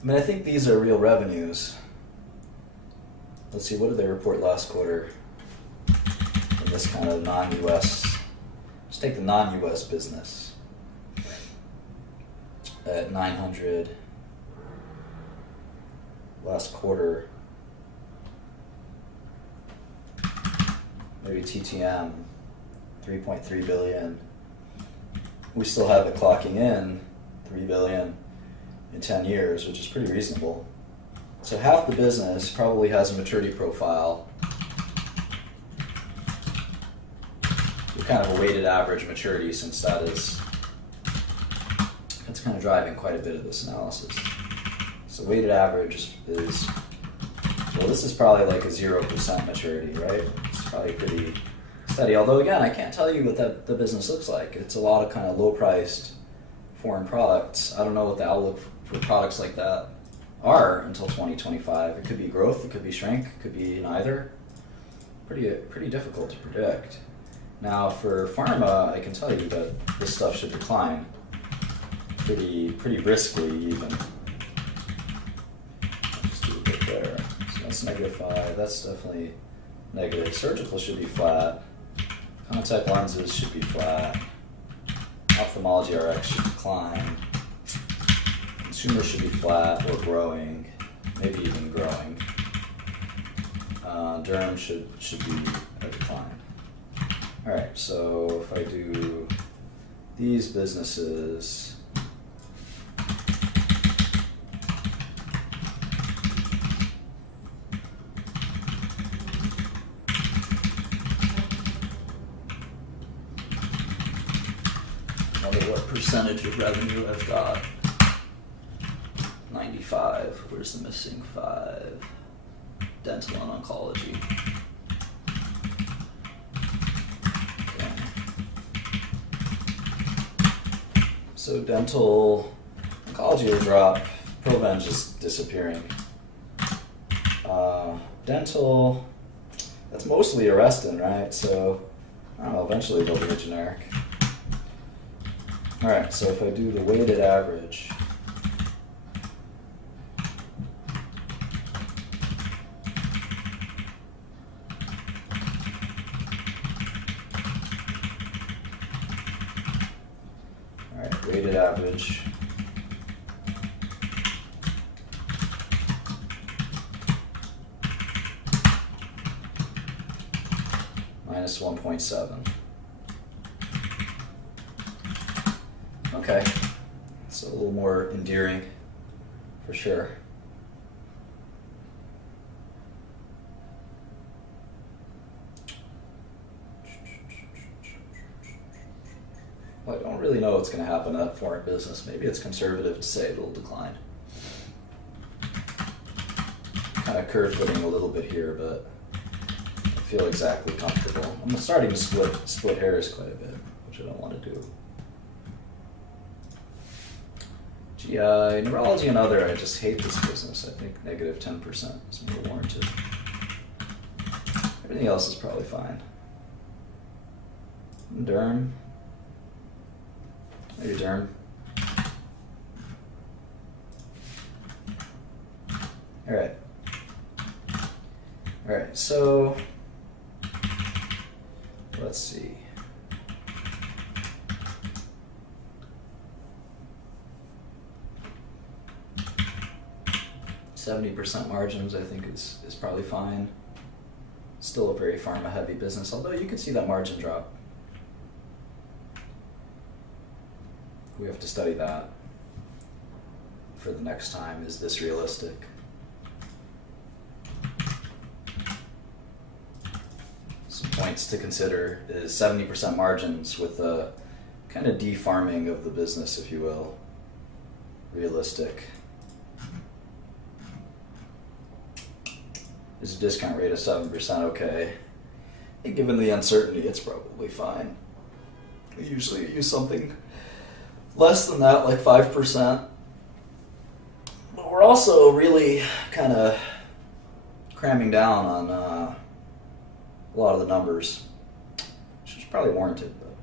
I mean, I think these are real revenues. Let's see, what did they report last quarter? In this kind of non-US, let's take the non-US business at 900 last quarter. Maybe TTM, 3.3 billion. We still have it clocking in 3 billion in 10 years, which is pretty reasonable. So half the business probably has a maturity profile with kind of a weighted average maturity, since that's kind of driving quite a bit of this analysis. So weighted average is, well, this is probably like a 0% maturity, right? It's probably pretty steady. Although again, I can't tell you what the business looks like. It's a lot of kind of low-priced foreign products. I don't know what the outlook for products like that are until 2025. It could be growth, it could be shrink, it could be neither. Pretty difficult to predict. Now for pharma, I can tell you that this stuff should decline pretty briskly even. I'll just do a bit there. So that's -5. That's definitely negative. Surgical should be flat. Contact lenses should be flat. Ophthalmology RX should decline. Consumer should be flat or growing, maybe even growing. Derm should be a decline. All right, so if I do these businesses, what percentage of revenue I've got. 95. Where's the missing 5? Dental and oncology. Okay. So dental, oncology will drop. Proven's just disappearing. Dental, that's mostly Arestin, right? So I don't know. Eventually they'll be a generic. All right. So if I do the weighted average. Weighted average. Minus 1.7. Okay, so a little more endearing for sure. I don't really know what's going to happen to that foreign business. Maybe it's conservative to say it'll decline. Kind of curve fitting a little bit here, but I feel exactly comfortable. I'm starting to split hairs quite a bit, which I don't want to do. GI, neurology and other, I just hate this business. I think -10% is more warranted. Everything else is probably fine. Derm. Maybe derm. All right, so let's see. %70 margins, I think is probably fine. Still a very pharma heavy business, although you can see that margin drop. We have to study that for the next time. Is this realistic? Some points to consider is 70% margins with a kind of de-farming of the business, if you will. Realistic. Is a discount rate of 7% okay? I think given the uncertainty, it's probably fine. We usually use something less than that, like 5%. But we're also really kind of cramming down on a lot of the numbers, which is probably warranted. But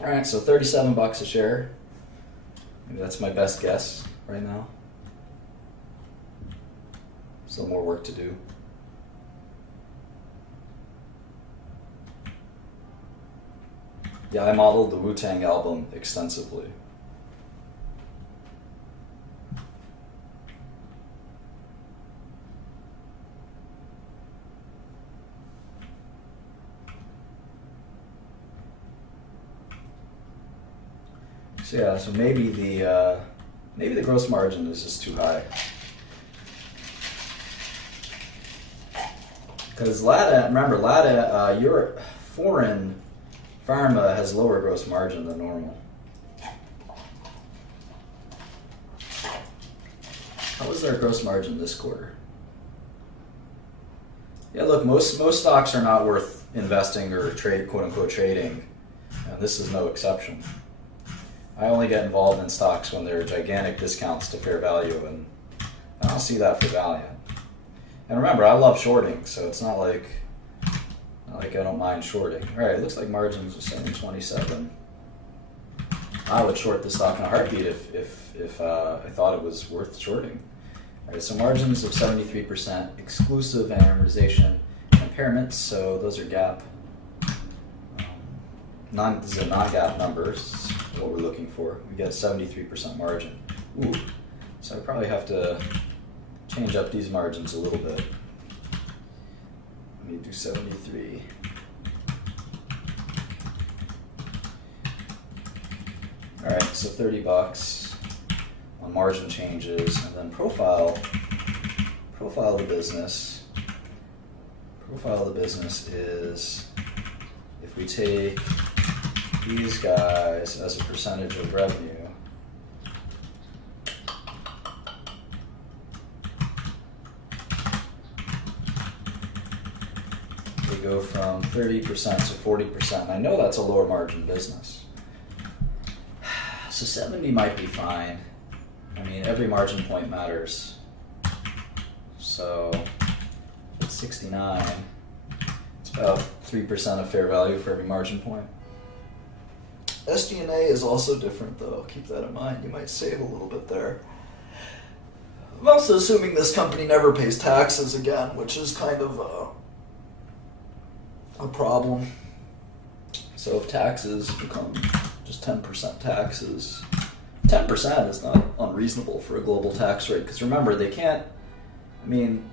all right, so $37 a share. Maybe that's my best guess right now. Still more work to do. Yeah, I modeled the Wu-Tang album extensively. So yeah, so maybe the gross margin is just too high. Because LATA, your foreign pharma has lower gross margin than normal. How was their gross margin this quarter? Yeah, look, most stocks are not worth investing or trade, quote unquote, trading, and this is no exception. I only get involved in stocks when there are gigantic discounts to fair value, and I don't see that for Valiant. And remember, I love shorting, so it's not like I don't mind shorting. All right, it looks like margins are saying 27. I would short the stock in a heartbeat if I thought it was worth shorting. All right, so margins of 73%, exclusive amortization and impairments. So those are GAAP. These are non-GAAP numbers. What we're looking for. We get a 73% margin. Ooh, so I probably have to change up these margins a little bit. Let me do 73. All right, so $30 on margin changes, and then profile of the business. Profile of the business is if we take these guys as a percentage of revenue. They go from 30% to 40%, and I know that's a lower margin business. So 70 might be fine. I mean, every margin point matters. So it's 69. It's about 3% of fair value for every margin point. SG&A is also different, though. Keep that in mind. You might save a little bit there. I'm also assuming this company never pays taxes again, which is kind of a problem. So if taxes become just 10% taxes, 10% is not unreasonable for a global tax rate. Because remember, they can't, I mean,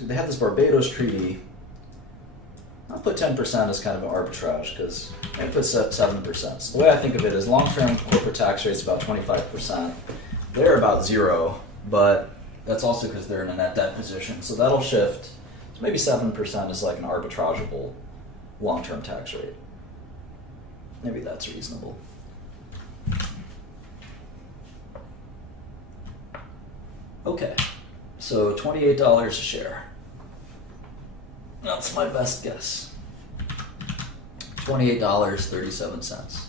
they have this Barbados treaty. I'll put 10% as kind of an arbitrage because I put 7%. So the way I think of it is long-term corporate tax rate's about 25%. They're about 0, but that's also because they're in a net debt position. So that'll shift. So maybe 7% is like an arbitrageable long-term tax rate. Maybe that's reasonable. Okay, so $28 a share. That's my best guess. $28.37.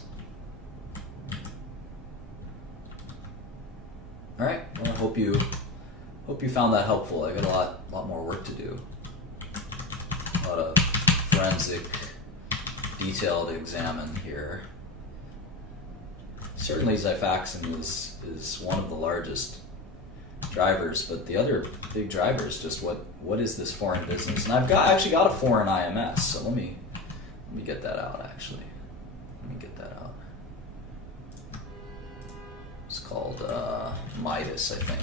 All right. Well, I hope you found that helpful. I got a lot more work to do. A lot of forensic detail to examine here. Certainly, Xifaxan is one of the largest drivers, but the other big driver is just what is this foreign business? And I've actually got a foreign IMS, so let me get that out. Actually, let me get that out. It's called Midas, I think.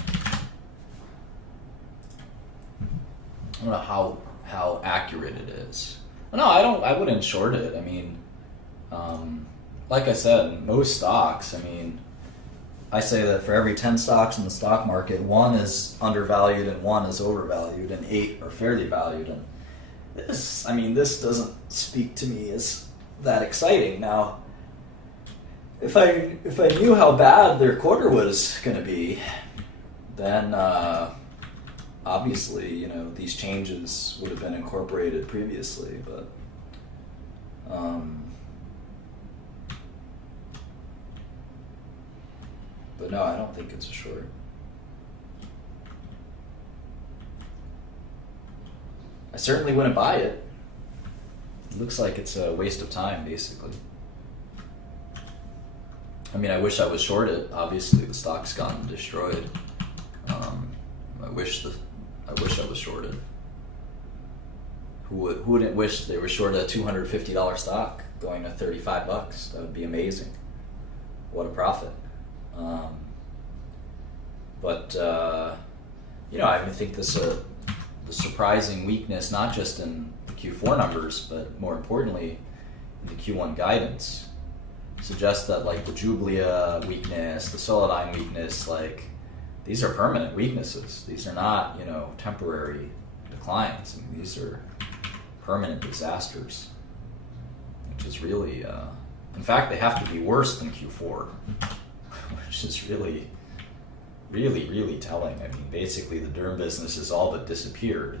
I don't know how accurate it is. No, I wouldn't short it. I mean, like I said, most stocks. I mean, I say that for every 10 stocks in the stock market, 1 is undervalued and 1 is overvalued, and 8 are fairly valued. And this doesn't speak to me as that exciting. Now, if I knew how bad their quarter was going to be, then obviously, these changes would have been incorporated previously. But no, I don't think it's a short. I certainly wouldn't buy it. It looks like it's a waste of time, basically. I mean, I wish I was short it. Obviously, the stock's gotten destroyed. I wish I was shorted. Who wouldn't wish they were short a $250 stock going to $35? That would be amazing. What a profit. I think the surprising weakness, not just in the Q4 numbers, but more importantly, in the Q1 guidance, suggests that like the Jublia weakness, the Solidigm weakness, like these are permanent weaknesses. These are not, temporary declines. I mean, these are permanent disasters, which is really, in fact, they have to be worse than Q4, which is really, really, really telling. I mean, basically the derm business has all but disappeared.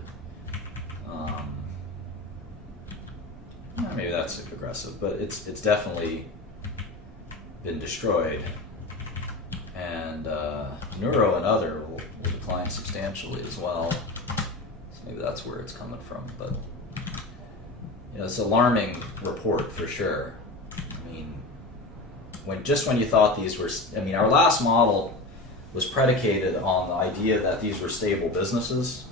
Maybe that's aggressive, but it's definitely been destroyed. And neuro and other will decline substantially as well. So maybe that's where it's coming from. But it's an alarming report for sure. I mean, when you thought these were, our last model was predicated on the idea that these were stable businesses.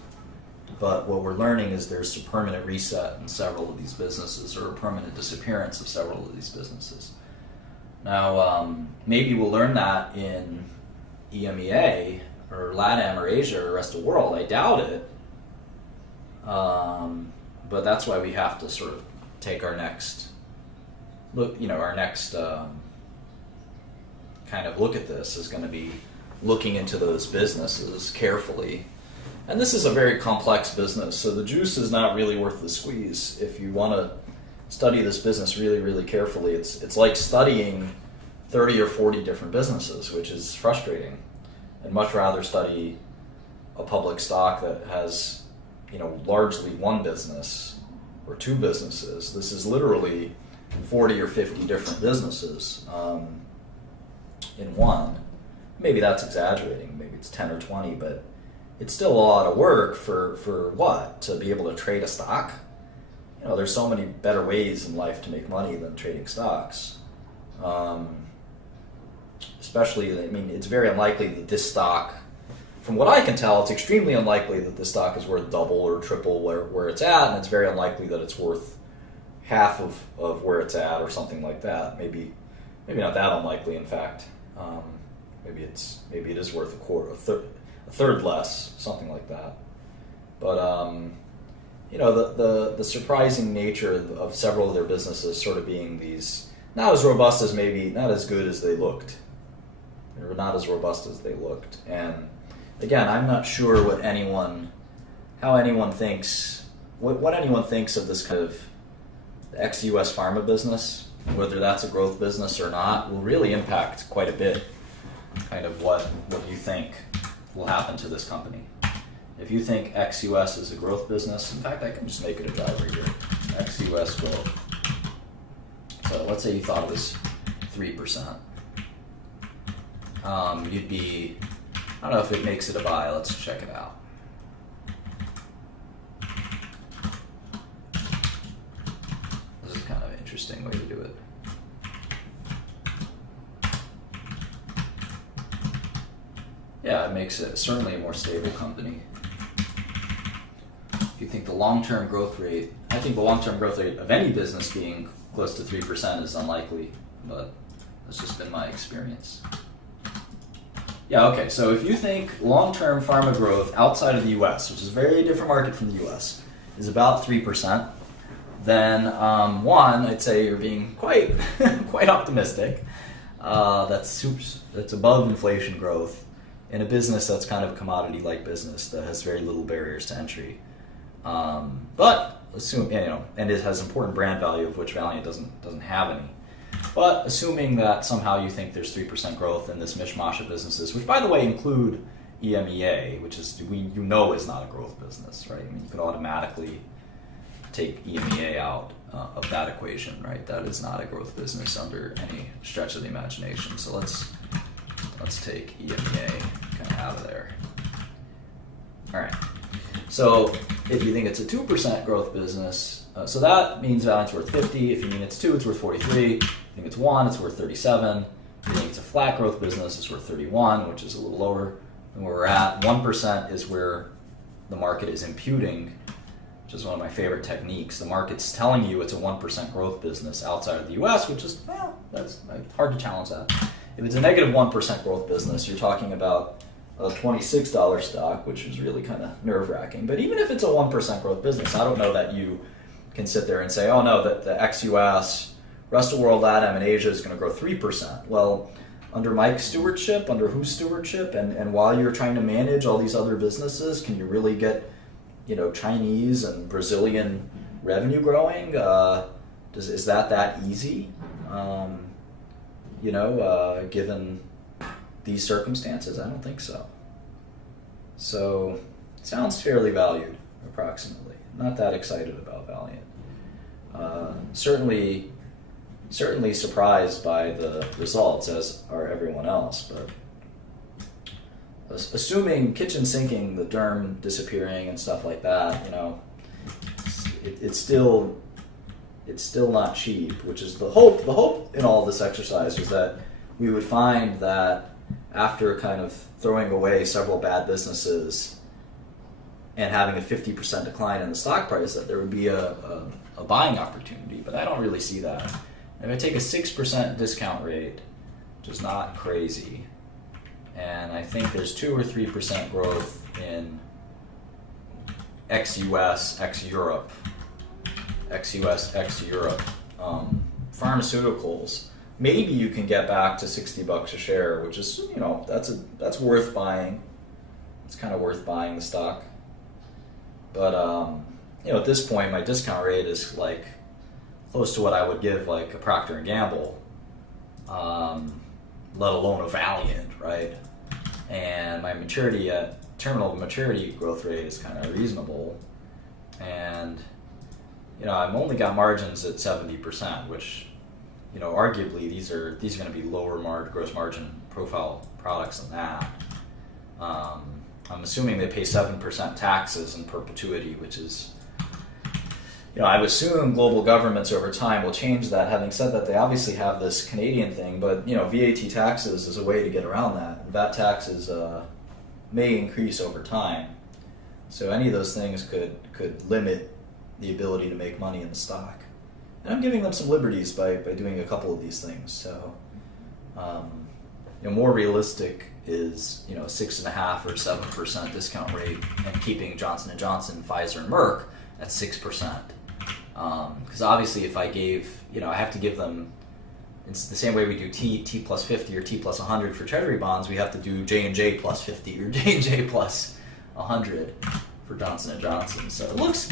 But what we're learning is there's a permanent reset in several of these businesses, or a permanent disappearance of several of these businesses. Now, maybe we'll learn that in EMEA or LATAM or Asia or the rest of the world. I doubt it. But that's why we have to sort of take our next look, our next kind of look at this is going to be looking into those businesses carefully. And this is a very complex business, so the juice is not really worth the squeeze. If you want to study this business really, really carefully, it's like studying 30 or 40 different businesses, which is frustrating. I'd much rather study a public stock that has, largely one business or two businesses. This is literally 40 or 50 different businesses in one. Maybe that's exaggerating. Maybe it's 10 or 20, but it's still a lot of work for what? To be able to trade a stock? There's so many better ways in life to make money than trading stocks. Especially, it's very unlikely that this stock, from what I can tell, it's extremely unlikely that this stock is worth double or triple where it's at, and it's very unlikely that it's worth half of where it's at or something like that. Maybe not that unlikely, in fact. Maybe it is worth a third less, something like that. But the surprising nature of several of their businesses sort of being these not as robust as maybe not as good as they looked, or not as robust as they looked. And again, I'm not sure how anyone thinks of this kind of ex-US pharma business, whether that's a growth business or not, will really impact quite a bit kind of what you think will happen to this company. If you think ex-US is a growth business, in fact, I can just make it a driver here. Ex-US growth. So let's say you thought it was 3%. You'd be, I don't know if it makes it a buy. Let's check it out. This is kind of an interesting way to do it. Yeah, it makes it certainly a more stable company. If you think the long-term growth rate, I think the long-term growth rate of any business being close to 3% is unlikely, but that's just been my experience. Yeah, okay, so if you think long-term pharma growth outside of the US, which is a very different market from the US, is about 3%, then one, I'd say you're being quite optimistic. That's above inflation growth in a business that's kind of a commodity-like business that has very little barriers to entry. But assume, and it has important brand value, of which Valeant doesn't have any. But assuming that somehow you think there's 3% growth in this mishmash of businesses, which by the way include EMEA, which is is not a growth business, right? You could automatically take EMEA out of that equation, right? That is not a growth business under any stretch of the imagination. So let's take EMEA kind of out of there. All right. So if you think it's a 2% growth business, so that means Valeant's worth 50. If you mean it's 2, it's worth 43. If you think it's 1, it's worth 37. If you think it's a flat growth business, it's worth 31, which is a little lower than where we're at. 1% is where the market is imputing, which is one of my favorite techniques. The market's telling you it's a 1% growth business outside of the US, which is, well, that's hard to challenge that. If it's a negative 1% growth business, you're talking about a $26 stock, which is really kind of nerve-wracking. But even if it's a 1% growth business, I don't know that you can sit there and say, oh no, that the ex-US, rest of the world, LATAM, and Asia is going to grow 3%. Well, under Mike's stewardship, under whose stewardship, and while you're trying to manage all these other businesses, can you really get, Chinese and Brazilian revenue growing? Is that easy? Given these circumstances, I don't think so. So, sounds fairly valued, approximately. Not that excited about Valiant. Certainly surprised by the results, as are everyone else, but assuming kitchen sinking, the derm disappearing and stuff like that, it's still not cheap, which is the hope. The hope in all this exercise was that we would find that after kind of throwing away several bad businesses and having a 50% decline in the stock price, that there would be a buying opportunity, but I don't really see that. If I take a 6% discount rate, which is not crazy, and I think there's 2 or 3% growth in ex-US, ex-Europe, pharmaceuticals, maybe you can get back to $60 a share, which is, that's worth buying. It's kind of worth buying the stock. But, at this point, my discount rate is like close to what I would give like a Procter & Gamble, let alone a Valiant, right? And my terminal maturity growth rate is kind of reasonable. And, I've only got margins at 70%, which, arguably these are going to be lower gross margin profile products than that. I'm assuming they pay 7% taxes in perpetuity, which is, I would assume global governments over time will change that. Having said that, they obviously have this Canadian thing, but VAT taxes is a way to get around that. VAT taxes may increase over time, so any of those things could limit the ability to make money in the stock. And I'm giving them some liberties by doing a couple of these things. So, more realistic is 6.5 or 7% discount rate, and keeping Johnson & Johnson, Pfizer, and Merck at 6%. Because obviously, if I gave, I have to give them. It's the same way we do T plus 50 or T plus 100 for Treasury bonds. We have to do J&J plus 50 or J&J plus 100 for Johnson & Johnson. So it looks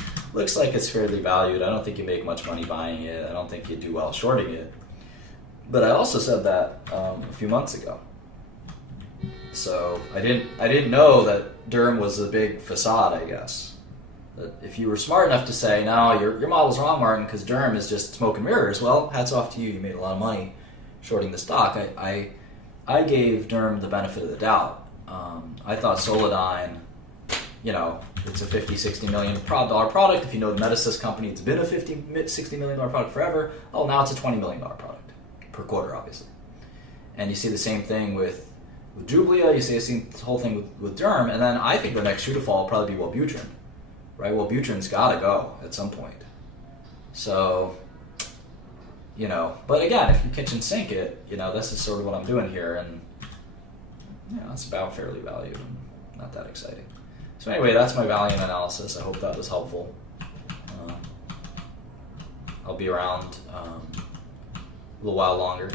like it's fairly valued. I don't think you make much money buying it. I don't think you do well shorting it. But I also said that a few months ago. So I didn't know that derm was a big facade, I guess. That if you were smart enough to say, no, your model's wrong, Martin, because derm is just smoke and mirrors, well, hats off to you. You made a lot of money shorting the stock. I gave derm the benefit of the doubt. I thought Solidyne, it's a $50, $60 million product. If you know the Medicis company, it's been a $50, $60 million product forever. Oh, now it's a $20 million product per quarter, obviously. And you see the same thing with Jublia. You see the whole thing with derm. And then I think the next shoe to fall will probably be Wellbutrin. Right? Wellbutrin's got to go at some point. So, but again, if you kitchen sink it, this is sort of what I'm doing here. And, it's about fairly valued. Not that exciting. So anyway, that's my Valiant analysis. I hope that was helpful. I'll be around a little while longer.